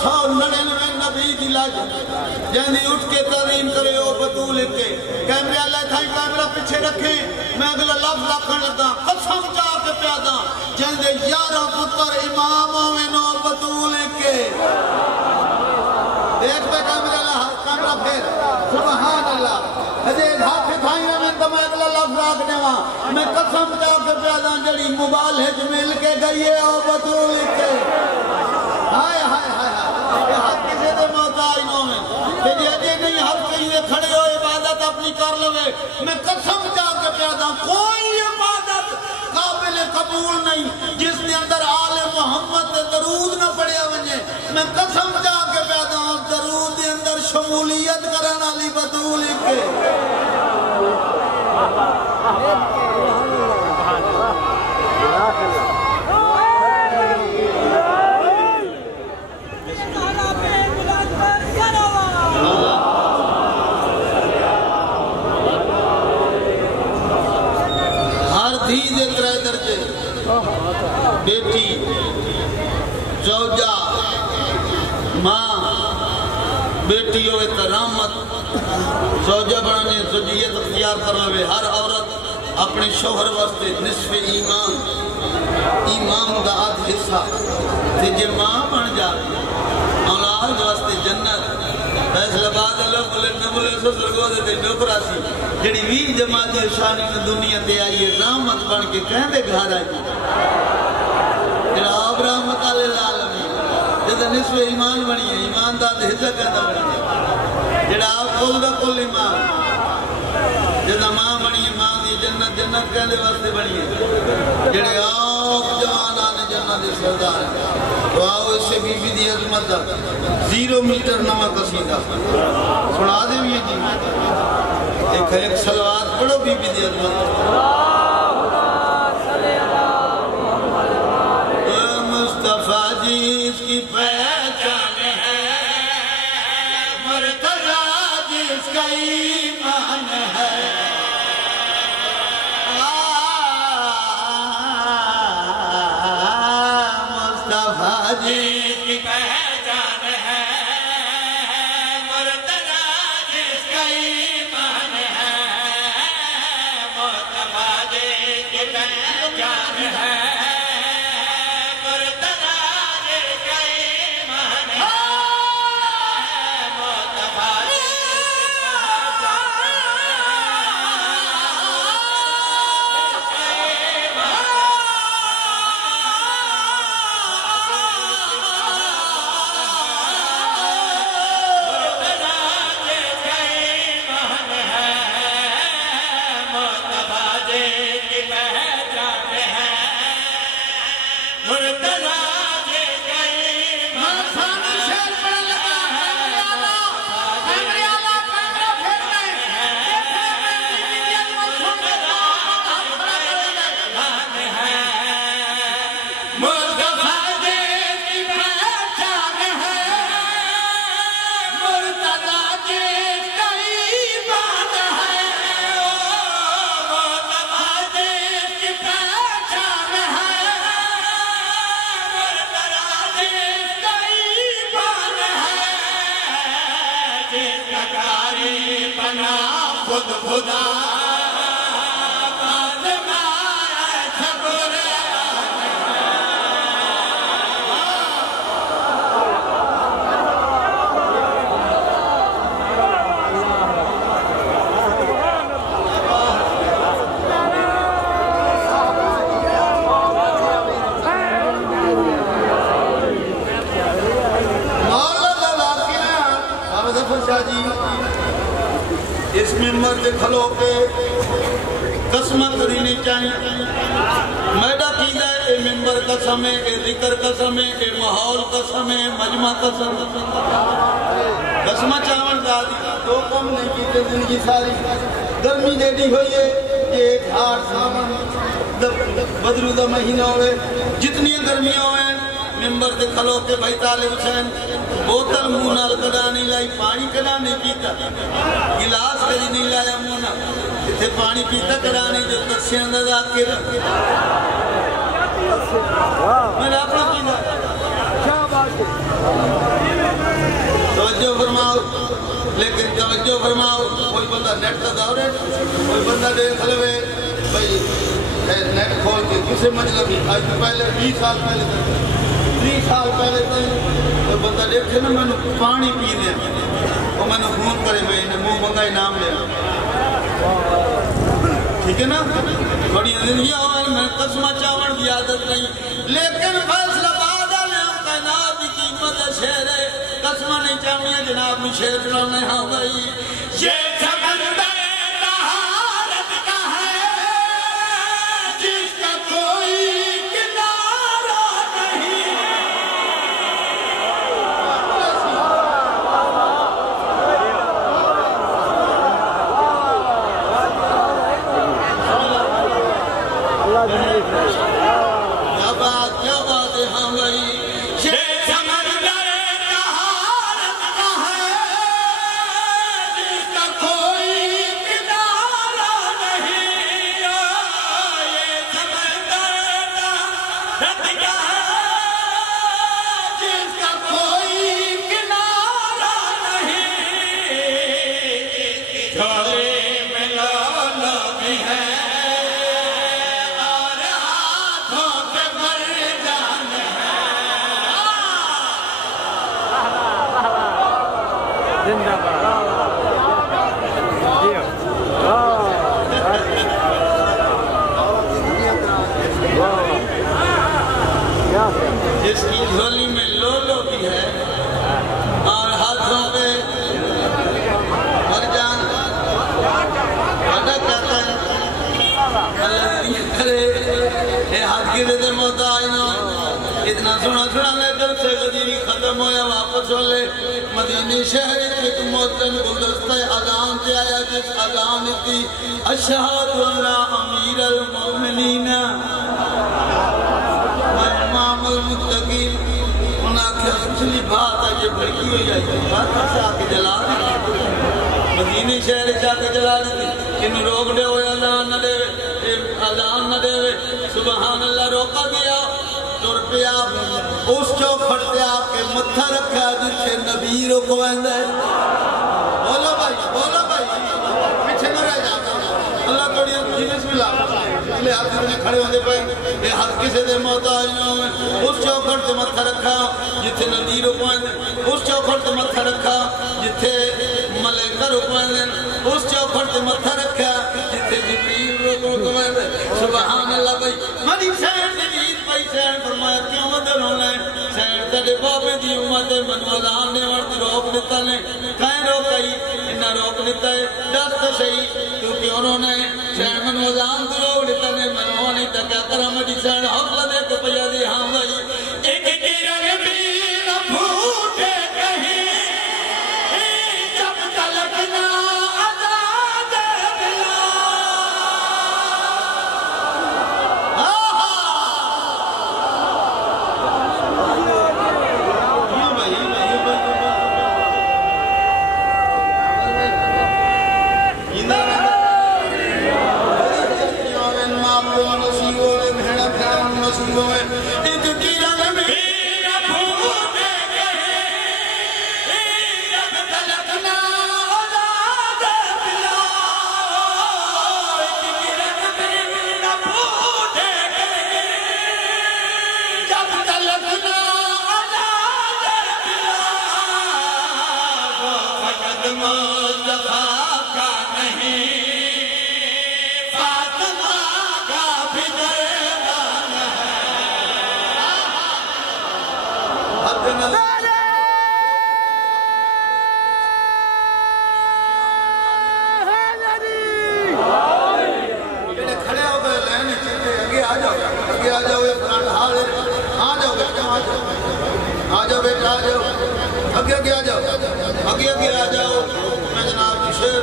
999 नबी दी लाज जंदी उठ के तालीम करे ओ बतूल के कैमरे वाला थाई कैमरा पीछे रखे मैं अगला लफ्ज आखण लगा कसम चा के प्यादा जंदे 11 पुत्र इमाम होवे नो बतूल के देख पे कैमरा फिर सुभान अल्लाह अजे हाथ थाई में तो मैं अगला लफ्ज आखने वा मैं कसम चा के प्यादा जड़ी मुबालग मिल के गई है ओ बतूल के हाय हाय हाय हाय किसी दे मोहताज न होवे ते जे अजे नहीं हर कहीं दे खड़े हो इबादत अपनी कर लवे मैं कसम चा के प्यादा कोई इबादत काबिल कबूल नहीं जिसके अंदर आले मोहम्मद दे दरूद न पढ़िया वने मैं कसम चा के प्यादा दरूद दे अंदर शमूलियत करन वाली बतूल के बेटी जौजा माँ बेटी होवे तो रहमत जौजा बनने ज़ुर्रियत इख्तियार कर लवे हर औरत अपने शोहर वास्ते निस्फ़े ईमान दा आध हिस्सा ते जे माँ बन जाए औलाद वास्ते जन्नत फैसला बाद अल्लाह बोले न बोले सो सरगो दे नौकरासी जेडी 20 जमात दी शानी ने दुनिया ते आई है रहमत बन के कहंदे घर आई जनाब रहमत आलमीन जदा निस्वे ईमान बनी है ईमान दा हिस्सा कहंदा बनी है जनाब कुल दा कुल ईमान जदा मां बनी है मां दी जन्नत जन्नत कहंदे वास्ते बनी है जेड़े आप जवाना ने जन्नत दे सरदार तो आओ इसे बीबी दी अजमत 0 मीटर नवा कसीदा सुना दे भी जी एक सलवात पढ़ो बीबी दी अजमत मुस्तफा जी इसकी पहचान है मुर्तज़ा जिसका ईमान है मुस्तफा जी की पहचान है मुर्तज़ा जिसका ईमान है मुस्तफा जी की पहचान है इस मेंबर से खलो के कसम करनी चाहिए मैडा कीदा ए मेंबर कसम है ए जिक्र कसम है ए माहौल कसम है मजमा कसम कसम चावल दादी दो कम नहीं कीते जिंदगी सारी गर्मी जेडी हुई है ये हार सावन बदरू दा महीना होवे जितनी गर्मियां होवे मेंबर से खलो के भाई ताले हुसैन बोतल मुंह नाल कदा नहीं लाई पानी कदा नहीं पीता गिलास कदी नहीं लाया मुंह ना इथे पानी पीता कदा नहीं जो दस्या दा जाकिर मेरा अपना कीदा क्या बात है तवज्जो फरमाओ। कोई बंदा नेट का दौर है, कोई बंदा देख लवे भाई नेट खोल के किसी मतलब आज पहले 20 साल पहले 30 साल पहले कोई बंदा देखे ना मैंने पानी पी लिया तो मैंने फोन करे मैं मुँह मंगा इनाम लिया। ठीक है ना, बड़ी जिंदगी मैं कसम चावण की आदत नहीं, लेकिन फैसला की कीमत शेर है। कसम नहीं चाहनी जनाब में शेर चलाने। हाँ भाई ये समंदर तहारत का है जिसका कोई किनारा नहीं। क्या बात है। हाँ भाई जिसकी झोली में लोलो भी है और हाथों पे मरजान कहता है हाथ गिरे दे मोहताज ना इतना सुना सुना लेकर से गदीरी खत्म होया वापस होले मदीने शहर एक मोहतन गुलदस्ता अजान से आया जिस अजान की अशहदु अन्ना अमीरुल मोमिनीन मुत्तकीन। असली बात है ये भड़की हुई है बात से आके जला दी मदीने शहर जाके जला दी इन रोक दे अजान न दे अजान न दे सुबहान अल्लाह रोका गया तुर पिया उस चौखट पे आपके मत्था रखा जिथे नबी रोको है। बोलो भाई पीछे न रह जा अल्लाह थोड़ी बिस्मिल्लाह पिछले हाथ में खड़े होंगे पे ये हाथ किसी दे मोहताज न होवे उस चौखट ते मत्था रखा जिथे नबी रोको है। उस चौखट ते मत्था रखा जिथे मलाइका रोको है। उस चौखट ते मत्था रखा जिथे जिब्रील रोको है। सुभान अल्लाह भाई मनी सैन नबीद भाई सैन फरमाया क्यों मदर होना है सैन तेरे बाबे दी उम्मत है मनवादान ने वर्त रोक दिता ने काहे रोकई इन्ना रोक दिता है दस तो सही तू क्यों रोना है सैन मनवादान तू रोक दिता ने मनवा नहीं तो क्या करा मनी सैन हौसला दे के पया दी। हाँ भाई एक किरण भी न फूटे कहीं जब तलक ना आजाद बिला। आगे आ जाओ मैं जनाब की शेर